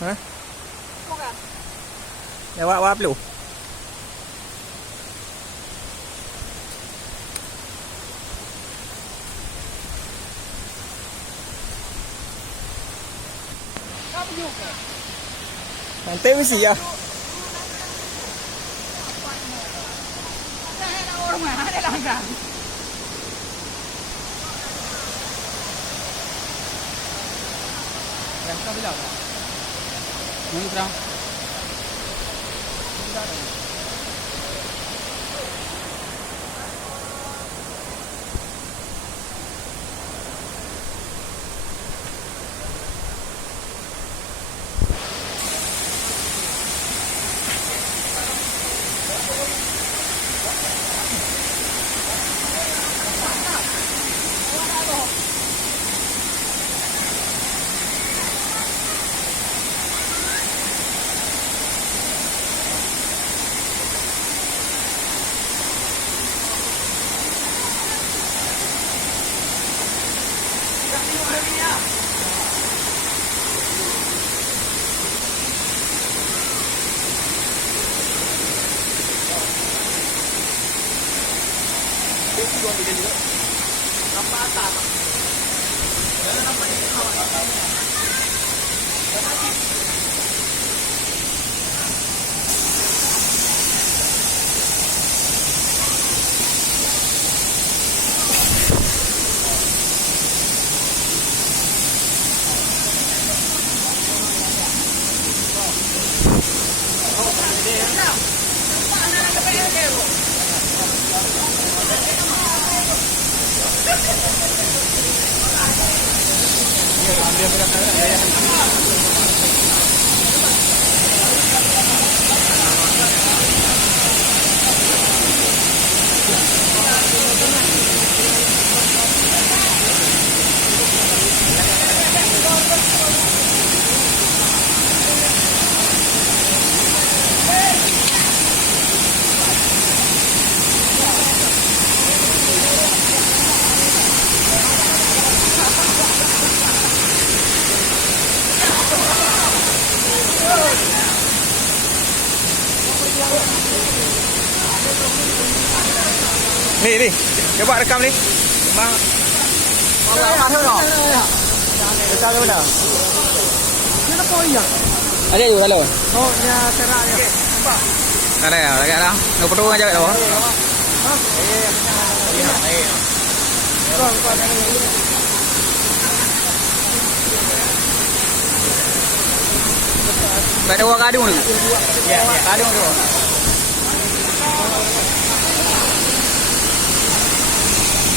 Hả? Ya wa perlu. Nanti mesti ya. Yang kau bilang. Ini berapa? Ni, coba rekam ni. Bang. Mana thôi rồi. Sao đâu nào? Nó coi nhỉ? Ada juga dalam. Oh, ya seraknya. Ada ya, lagi ada. Nak foto aja itu. Ada dua kadung ni. Ya, kadung tu.